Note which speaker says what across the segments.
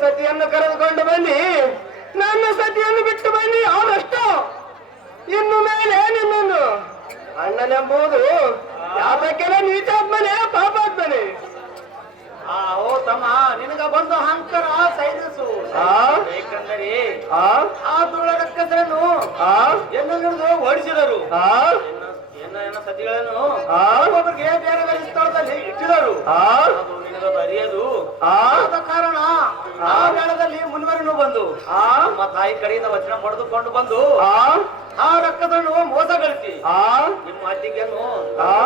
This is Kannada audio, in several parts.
Speaker 1: ಸತಿಯನ್ನು ಕರೆದುಕೊಂಡು ಬನ್ನಿ. ನನ್ನ ಸತಿಯನ್ನು ಬಿಟ್ಟು ಬನ್ನಿ ಅವನಷ್ಟು. ಇನ್ನು ಮೇಲೆ ನಿನ್ನನ್ನು. ಅಣ್ಣನೆಂಬುದು ಯಾತಕ್ಕೆಲ್ಲ ನೀಚಾತ್ಮನೆ ಪಾಪಾತ್ಮನೆ.
Speaker 2: ಆ ಓ ತಮ್ಮ ನಿನಗ ಬಂದು ಹಂಕರ ಸೈದಸು
Speaker 1: ಆ?
Speaker 2: ಏಕೆಂದರೆ
Speaker 1: ಆ?
Speaker 2: ರಕ್ಕಸರನ್ನು
Speaker 1: ಆ?
Speaker 2: ಎನ್ನು ಹಿಡಿದು ಓಡಿಸಿದರು.
Speaker 1: ಆ?
Speaker 2: ಎನ್ನ ಎನ್ನ ಸತಿಗಳನ್ನು? ಒಬ್ಬರಿಗೆ ಬೇರೆ ಬೇರೆ ಸ್ಥಳದಲ್ಲಿ ಇಟ್ಟಿದರು. ಅದು ನಿನಗದು ಅರಿಯದು
Speaker 1: ಆ?
Speaker 2: ಆದ ಕಾರಣ ಆ ಮೇಳದಲ್ಲಿ ಮುನ್ವರನು ಬಂದು
Speaker 1: ಆ?
Speaker 2: ನಮ್ಮ ತಾಯಿ ಕಡೆಯಿಂದ ವಚನ ಪಡೆದುಕೊಂಡು ಬಂದು
Speaker 1: ಆ?
Speaker 2: ಆ ರಕ್ಕಸನ್ನು ಮೋಸಗೊಳಿಸಿ
Speaker 1: ಆ?
Speaker 2: ನಿಮ್ಮ ಅತ್ತಿಗೆಯನ್ನು?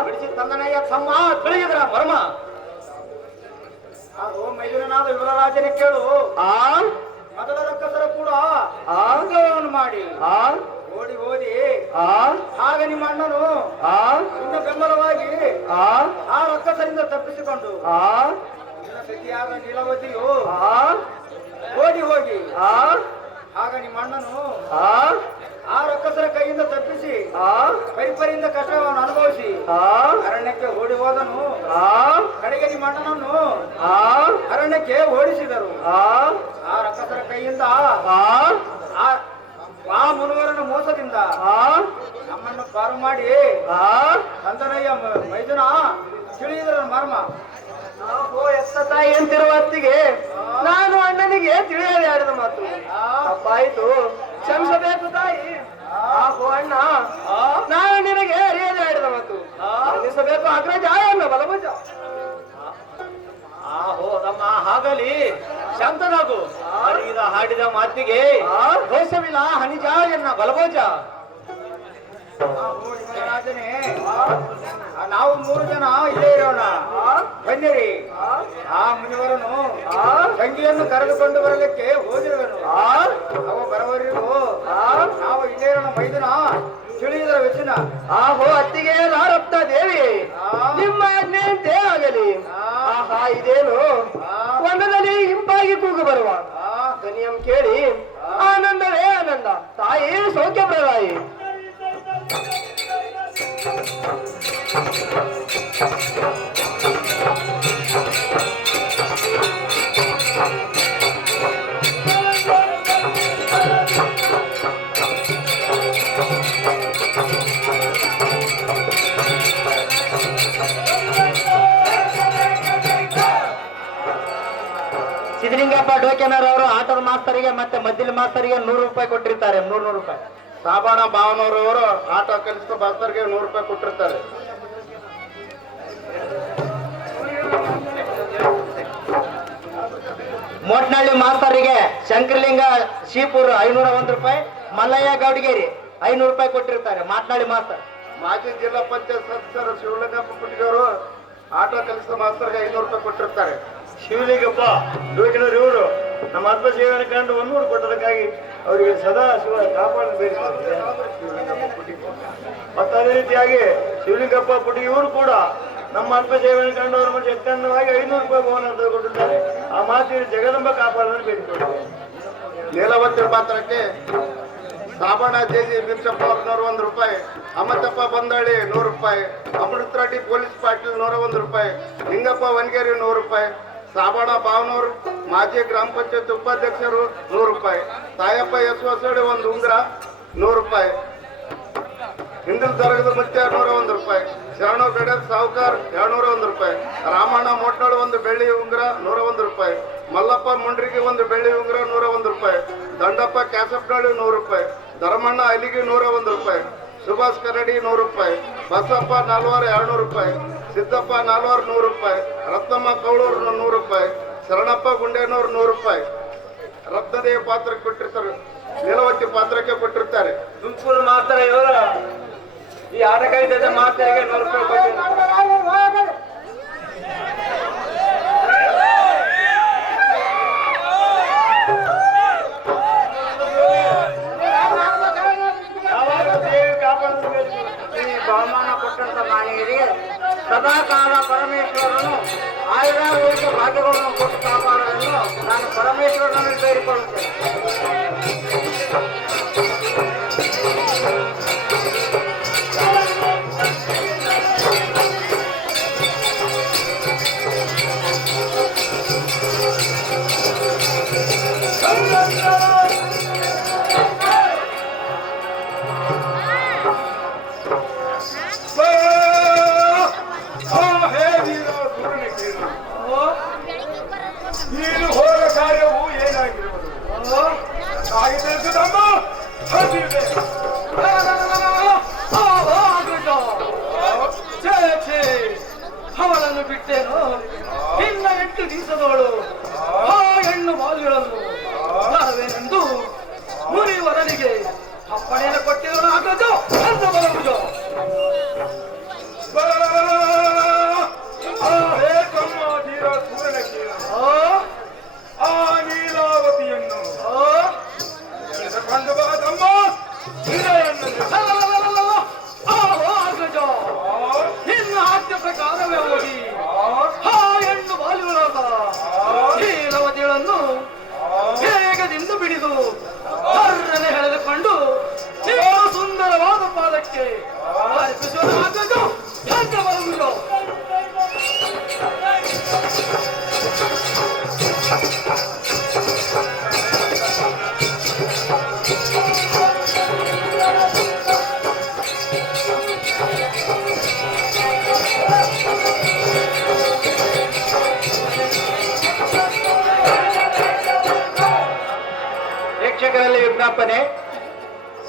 Speaker 2: ಬಿಡಿಸಿ ತಂದನಯ್ಯ ತಮ್ಮ ತಿಳಿಗಿದ್ರ ಮರ್ಮ. ಅದು ಮೈದುರನಾದ ವಿವರರಾಜನೇ ಕೇಳು.
Speaker 1: ಆ?
Speaker 2: ಮೊದಲ ರಕ್ಕಸರ ಕೂಡ
Speaker 1: ಆ?
Speaker 2: ಅಂಗವನ್ನು ಮಾಡಿ.
Speaker 1: ಆ?
Speaker 2: ಓಡಿ ಓಡಿ
Speaker 1: ಆ?
Speaker 2: ಆಗ ನಿಮ್ಮ ಅಣ್ಣನು
Speaker 1: ಆ?
Speaker 2: ಇನ್ನು ಬೆಂಬಲವಾಗಿ
Speaker 1: ಆ?
Speaker 2: ಆ ರಕ್ಕಸರಿಂದ ತಪ್ಪಿಸಿಕೊಂಡು
Speaker 1: ಆ?
Speaker 2: ನಿನ್ನ ಸತಿಯಾದ ನೀಲವತಿಯು
Speaker 1: ಹಾ
Speaker 2: ಓಡಿ ಹೋಗಿ.
Speaker 1: ಹಾ
Speaker 2: ಆಗ ನಿಮ್ಮ ಅಣ್ಣನು
Speaker 1: ಆ?
Speaker 2: ರಕ್ಕಸರ ಕೈಯಿಂದ ತಪ್ಪಿಸಿ
Speaker 1: ಆ?
Speaker 2: ಪರಿಪರಿಯಿಂದ ಕಷ್ಟವನ್ನು ಅನುಭವಿಸಿ ಅರಣ್ಯಕ್ಕೆ ಓಡಿ ಹೋದನು. ಕಡೆಗೆ ನಿಮ್ಮ ಅಣ್ಣನನ್ನು ಅರಣ್ಯಕ್ಕೆ ಓಡಿಸಿದರು.
Speaker 1: ಆ?
Speaker 2: ಆ ರಕ್ಕಸರ ಕೈಯಿಂದ
Speaker 1: ಆ?
Speaker 2: ಮುನುವರನ ಮೋಸದಿಂದ ನಮ್ಮನ್ನು ಪಾರು ಮಾಡಿ
Speaker 1: ಆ?
Speaker 2: ತಂದನಯ್ಯ ಮೈದುನ ತಿಳಿಯುವುದರ ಮರ್ಮ.
Speaker 1: ಎತ್ತ ತಾಯಿ ಅಂತಿರುವ ಹೊತ್ತಿಗೆ ನಾನು ಅಣ್ಣನಿಗೆ ತಿಳಿಯದೆ ಆಡಿದ ಮಾತು. ತಪ್ಪಾಯಿತು ಕ್ಷಮಿಸಬೇಕು ತಾಯಿ. ಆಹೋ ಅಣ್ಣ ನಾನು ನಿನಗೆ ಅರಿಯದೆ ಆಡಿದ ಮಾತು. ಮನ್ನಿಸಬೇಕು ಅಗ್ರಜ ಅಣ್ಣ ಬಲಭುಜ.
Speaker 2: ಆಹೋ ನಮ್ಮ ಹಾಗಲಿ. ಶಾಂತನಾಗು. ಅರಿವಿದ ಹಾಡಿದ ಮಾತಿಗೆ? ದೋಷವಿಲ್ಲ ಹನಿಜ ಎನ್ನ ಬಲಭೋಜ. ರಾಜನೇ ನಾವು ಮೂರು ಜನ ಇಲ್ಲೇ ಇರೋಣ. ಬನ್ನಿರಿ. ಆ? ಮುನಿವರನು ತಂಗಿಯನ್ನು ಕರೆದುಕೊಂಡು ಬರಲಿಕ್ಕೆ ಹೋದಿರುವನು.
Speaker 1: ಆ?
Speaker 2: ಅವ ಬರವರಿಗೂ
Speaker 1: ಆ?
Speaker 2: ನಾವು ಇರೋಣ ಮೈದನ ತಿಳಿಯದ ವೆಚ್ಚನ.
Speaker 1: ಆಹೋ ಅತ್ತಿಗೆ ನಾರಪ್ತ ದೇವಿ. ನಿಮ್ಮ ಆಜ್ಞೆಯಂತೆ ಆಗಲಿ. ಆಹಾ ಇದೇನು? ಒಂದನಲ್ಲಿ ಹಿಂಪಾಗಿ ಕೂಗು ಬರುವ. ಧ್ವನಿಯಂ ಕೇಳಿ ಆನಂದವೇ ಆನಂದ ತಾಯಿ ಸೌಖ್ಯ ಪ್ರದಾಯಿ ಸಿದ್ದಲಿಂಗಪ್ಪ ಡೋಕೆನರ್ ಅವರು ಆಟದ ಮಾಸ್ತರಿಗೆ ಮತ್ತೆ ಮದ್ದಿನ ಮಾಸ್ತರಿಗೆ ನೂರು ರೂಪಾಯಿ ಕೊಟ್ಟಿರ್ತಾರೆ ನೂರು ನೂರು ರೂಪಾಯಿ.
Speaker 3: ಸಾಬಾಣ ಭಾವನವರವರು ಆಟೋ ಕಲಿಸಿದ ಬಸ್ತರಿಗೆ ನೂರು ರೂಪಾಯಿ ಕೊಟ್ಟಿರ್ತಾರೆ.
Speaker 1: ಮೋಟ್ನಹಳ್ಳಿ ಮಾಸ್ತರಿಗೆ ಶಂಕರಲಿಂಗ ಶೀಪುರ್ ಐನೂರ ಒಂದು ರೂಪಾಯಿ ಮಲ್ಲಯ್ಯ ಗೌಡಗೇರಿ ಐನೂರು ರೂಪಾಯಿ ಕೊಟ್ಟಿರ್ತಾರೆ. ಮಾತನಾಡಿ ಮಾಸ್ತರ್
Speaker 3: ಮಾಜಿ ಜಿಲ್ಲಾ ಪಂಚಾಯತ್ ಸದಸ್ಯರು ಶಿವಲಿಂಗಪ್ಪ ಪುಟ್ಟಿಗವರು ಆಟೋ ಕಲಿಸಿದ ಮಾಸ್ತರ್ಗೆ ಐನೂರು ರೂಪಾಯಿ ಕೊಟ್ಟಿರ್ತಾರೆ.
Speaker 4: ಶಿವಲಿಂಗಪ್ಪ ಡೂಕಿನವ್ರು ಇವರು ನಮ್ಮ ಆತ್ಮ ಜೀವನ ಕಂಡು ಒಂದೂರು ಕೊಟ್ಟದಕ್ಕಾಗಿ ಅವರಿಗೆ ಸದಾ ಶಿವ ಕಾಪಾಡಬೇಕು ಮತ್ತು ಅದೇ ರೀತಿಯಾಗಿ ಶಿವಲಿಂಗಪ್ಪ ಪುಟಿ ಇವರು ಕೂಡ ನಮ್ಮ ಆತ್ಮ ಜೀವನ ಕಂಡು ಅವರ ಮುಂಚೆ ಎತ್ತನ್ನವಾಗಿ ಐನೂರು ರೂಪಾಯಿ ಬಹುಮಾನ ಅಂತ ಕೊಟ್ಟಿದ್ದಾರೆ ಆ ಮಾತಿನ ಜಗದಂಬ ಕಾಪಾಡಲು ಬೇಕು
Speaker 3: ನೀಲವತ್ತಿರ ಪಾತ್ರಕ್ಕೆ ಸಾಬಾಣ ಜೇಜಿ ಬಿರ್ಚಪ್ಪ ನೂರ ಒಂದು ರೂಪಾಯಿ ಅಮತಪ್ಪ ಬಂದಳ್ಳಿ ನೂರು ರೂಪಾಯಿ ಅಮೃತ ರೆಡ್ಡಿ ಪೊಲೀಸ್ ಪಾಟೀಲ್ ನೂರ ಒಂದು ರೂಪಾಯಿ, ನಿಂಗಪ್ಪ ವನ್ಗೇರಿ ನೂರು ರೂಪಾಯಿ, ಸಾಬಾಣ ಭಾವನೂರು ಮಾಜಿ ಗ್ರಾಮ ಪಂಚಾಯತ್ ಉಪಾಧ್ಯಕ್ಷರು ನೂರು ರೂಪಾಯಿ, ತಾಯಪ್ಪ ಎಸ್ ಹೊಸಡಿ ಒಂದು ಉಂಗ್ರ ನೂರು ರೂಪಾಯಿ ಹಿಂದಿನ ದರ್ಗದ ಮುತ್ಯ ನೂರ ಒಂದು ರೂಪಾಯಿ. ಶರಣು ಗಡದ್ ಸಾವುಕಾರ್ ಎರಡ್ನೂರ ಒಂದು ರೂಪಾಯಿ. ರಾಮಣ್ಣ ಮೊಟ್ಟಳು ಒಂದು ಬೆಳ್ಳಿ ಉಂಗುರ, ನೂರ ಒಂದು ರೂಪಾಯಿ. ಮಲ್ಲಪ್ಪ ಮುಂಡ್ರಿಗೆ ಒಂದು ಬೆಳ್ಳಿ ಉಂಗುರ, ನೂರ ಒಂದು ರೂಪಾಯಿ. ದಂಡಪ್ಪ ಕ್ಯಾಸಪ್ನಳ್ಳಿ ನೂರು ರೂಪಾಯಿ. ಧರ್ಮಣ್ಣ ಅಲಿಗೆ ನೂರ ಒಂದು ರೂಪಾಯಿ. ಸುಭಾಷ್ ಕರಡಿ ನೂರು ರೂಪಾಯಿ. ಬಸಪ್ಪ ನಾಲ್ವಾರು ಎರಡ್ನೂರು ರೂಪಾಯಿ. ಸಿದ್ದಪ್ಪ ನಾಲ್ವಾರು ನೂರು ರೂಪಾಯಿ. ರತ್ನಮ್ಮ ಕೌಳೂರು ನೂರು ರೂಪಾಯಿ. ಶರಣಪ್ಪ ಗುಂಡೇನೂರು ನೂರು ರೂಪಾಯಿ. ರತ್ನದೇವ ಪಾತ್ರಕ್ಕೆ ಕೊಟ್ಟಿರ್ತಾರೆ. ನೀಲವತಿ ಪಾತ್ರಕ್ಕೆ ಕೊಟ್ಟಿರ್ತಾರೆ.
Speaker 2: ತುಮಕೂರು ಮಾತ್ರ ಇವರು. ಈ ಆಟ ಕಲಿತ ಮಾತಿಗೆ ನೂರು ರೂಪಾಯಿ ಕೊಟ್ಟಿದ್ದಾರೆ
Speaker 4: ಕಾಪಾಡಲು
Speaker 1: ಬಹುಮಾನ ಕೊಟ್ಟಂತ ಮಾನವರಿಗೆ ಸದಾ ಕಾಲ ಪರಮೇಶ್ವರನು ಆಯುರಾರೋಗ್ಯ ಭಾಗ್ಯಗಳನ್ನು ಕೊಟ್ಟು ಕಾಪಾಡಲೆಂದು ನಾನು ಪರಮೇಶ್ವರನನ್ನು ಬೇಡಿಕೊಳ್ಳುತ್ತೇನೆ.
Speaker 5: ಅವಳನ್ನು ಬಿಟ್ಟೇನು ನಿನ್ನ ಎಟ್ಟು ದೀಸದವಳು ಆ ಹೆಣ್ಣು
Speaker 6: ಮಾಲ್ಗಳನ್ನು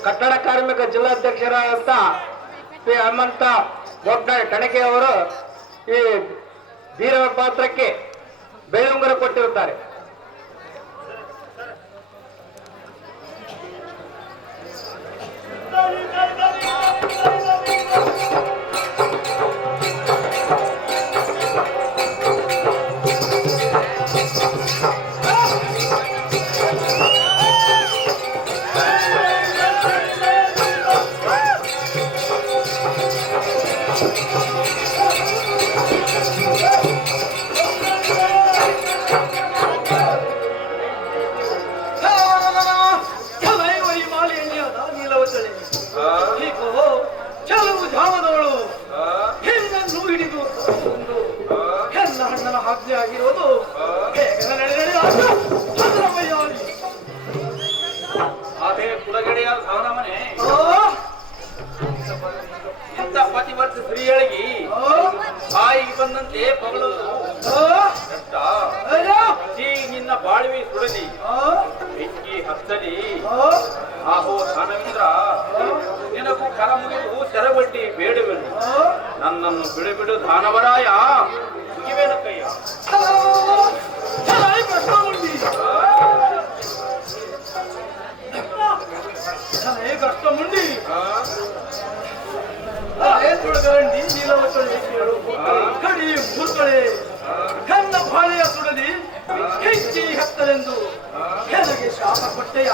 Speaker 6: ಕಟ್ಟಡ ಕಾರ್ಮಿಕ ಜಿಲ್ಲಾಧ್ಯಕ್ಷರಾದಂತ ಪಿ ಹನುಮಂತ ದೊಡ್ಡ ಟಣಕೆ ಅವರು ಈ ಬೀರ ಪಾತ್ರಕ್ಕೆ ಬೆಳ್ಳುಂಗರ ಕೊಟ್ಟಿರುತ್ತಾರೆ. ಬಾಳ್ವಿ ಸುಡಲಿ
Speaker 5: ಆ,
Speaker 6: ಬೆಂಕಿ ಹತ್ತಲಿ ಆಹೋ ಧನವೀಂದ್ರ ನಿನಗೂ ಕರ ಮುಗಿದು ಸೆರಬಡ್ಡಿ ಬೇಡುವೆನು ನನ್ನನ್ನು ಬಿಡು ಬಿಡು ದಾನವರಾಯ ಮುಗಿವೇನು ಕೈಯ
Speaker 5: ಆ, ಕೆಲವೇ ಕಷ್ಟ ಉಂಡಿ. ಕೆಲವೇ ಕಷ್ಟ ಮುಂಡಿ ಅದೇ ಹೆಚ್ಚಿ ಹೆತ್ತಲೆಂದು ಕೆಳಗೆ ಶಾಪ ಕೊಟ್ಟೆಯ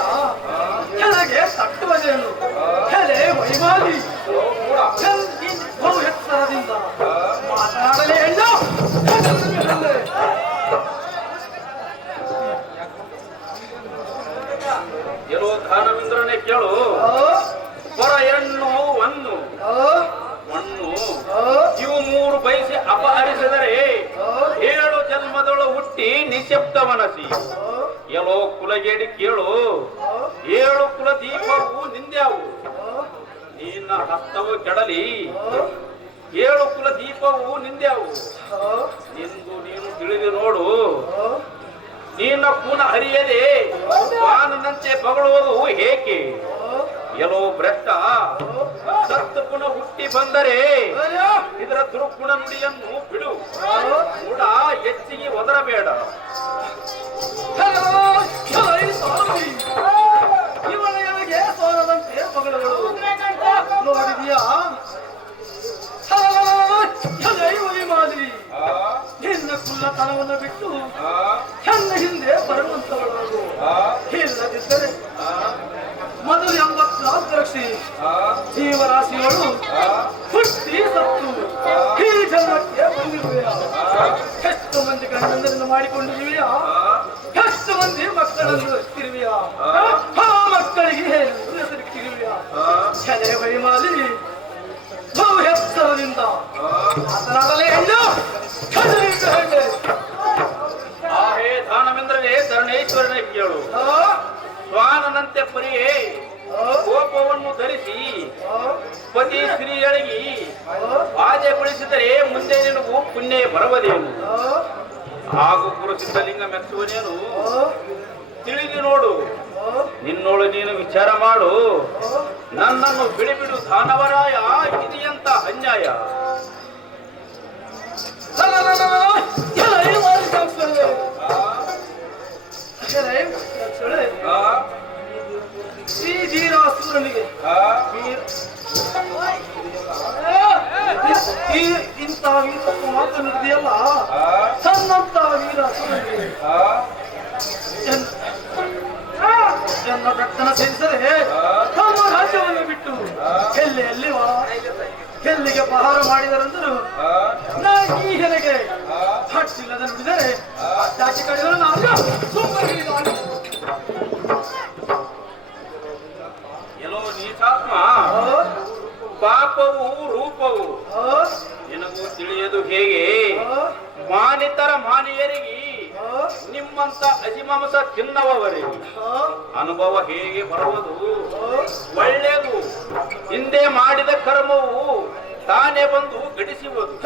Speaker 5: ಕೆಳಗೆ ತಟ್ಟುವದೇನು ಕೆಲೆ ವೈಮಾಲಿ ಬಹು ಎತ್ತರದಿಂದ ಮಾತನಾಡಲಿ ಹೆಣ್ಣು.
Speaker 6: ಎಲ್ಲೋ ದಾನವೇಂದ್ರನೇ ಕೇಳು ಪರ ಹೆಣ್ಣು ಒಂದು ಮಣ್ಣು ಇವು ಮೂರು ಬಯಸಿ ಅಪಹರಿಸಿದರೆ ಮನಸಿ ಎಲ್ಲೋ ಕುಲಗೇಡಿ ಕೇಳು. ಏಳು ಕುಲ ದೀಪವು ನಿಂದ್ಯಾವು. ನಿನ್ನ ಹಸ್ತವು ಕೆಡಲಿ. ಏಳು ಕುಲ ದೀಪವು ನಿಂದ್ಯಾವು. ನಿಂದು ನೀನು ತಿಳಿದು ನೋಡು. ನಿನ್ನ ಕೂನ ಹರಿಯದೆ ಬಾನನಂತೆ ಬಗಳುವುದು ಏಕೆ? ಎಲ್ಲೋ ಭ್ರಷ್ಟ ಸತ್ತು ಪುನಃ ಹುಟ್ಟಿ ಬಂದರೆ ಇದರ ದುರ್ಗುಣ ನುಡಿಯನ್ನು ಬಿಡು. ಕೂಡ ಹೆಚ್ಚಿಗೆ ಒದರಬೇಡ.
Speaker 5: ಲಕ್ಷಿ ಜೀವರಾಶಿಗಳು ಹುಟ್ಟಿ ಸತ್ತು. ಈ ಜನ್ಮಕ್ಕೆ ಬಂದಿರುವೆಯ? ಎಷ್ಟು ಮಂದಿ ಗಂಡಂದರನ್ನು ಮಾಡಿಕೊಂಡಿರುವೆಯಾ ಎಷ್ಟು ಮಂದಿ ಮಕ್ಕಳನ್ನು ಹಚ್ಚಿರುವೆಯ ಆ ಮಕ್ಕಳಿಗೆ ಹೆಸರಿಟ್ಟಿರುವೆಯ? ಬೈಮಾಲಿ ವೈಮಾಲಿ ಬಹು ಹೆಸರದಿಂದ ಮಾತನಾಡಲೇ ಹೆಣ್ಣು
Speaker 6: ಪತಿ
Speaker 5: ಸ್ತ್ರೀಯರಿಗೆ
Speaker 6: ಬಾಧೆಗೊಳಿಸಿದರೆ ಮುಂದೆ ನಿನಗೂ ಪುಣ್ಯ
Speaker 5: ಬರಬದೇನು
Speaker 6: ಹಾಗೂ ಲಿಂಗ ಮೆಚ್ಚುವನೇನು ತಿಳಿದು ನೋಡು. ನಿನ್ನೋಳು ನೀನು ವಿಚಾರ ಮಾಡು. ನನ್ನನ್ನು ಬಿಡಿಬಿಡು ದಾನವರಾಯ ಇದೆಯಂತ ಅನ್ಯಾಯ.
Speaker 5: ಶ್ರೀ ಜೀರಾಸುರನಿಗೆ ಈ ಇಂಥ ಮಾತನ್ನು ಮಾತು
Speaker 6: ಇದೆಯಲ್ಲ
Speaker 5: ಸಣ್ಣಂತ ವೀರ ಜನ ರಕ್ತನ ಸೇರಿಸದೆ ತಮ್ಮ ರಾಜ್ಯವನ್ನು ಬಿಟ್ಟು ಎಲ್ಲಿ ಎಲ್ಲಿ ಎಲ್ಲಿಗೆ ಪಹಾರ ಮಾಡಿದರೆಂದರು ನಾ ಈ ಹೆಲೆಗೆ ಹಟ್ಟಿಲ್ಲದೆ ನುಡಿದರೆ ದಾಚಿ ಕಡೆಗಳು ನಾನು
Speaker 6: ರೂಪವು
Speaker 5: ಆ,
Speaker 6: ನಿನಗೂ ತಿಳಿಯದು ಹೇಗೆ? ಮಾನಿತರ ಮಾನಿಯರಿಗೆ ನಿಮ್ಮಂತ ಅಜಿಮಾಂಸ ತಿನ್ನವವರಿಗೆ ಅನುಭವ ಹೇಗೆ ಬರುವುದು. ಒಳ್ಳೆಯದು. ಹಿಂದೆ ಮಾಡಿದ ಕರ್ಮವು ತಾನೇ ಬಂದು ಗಡಿಸುವುದು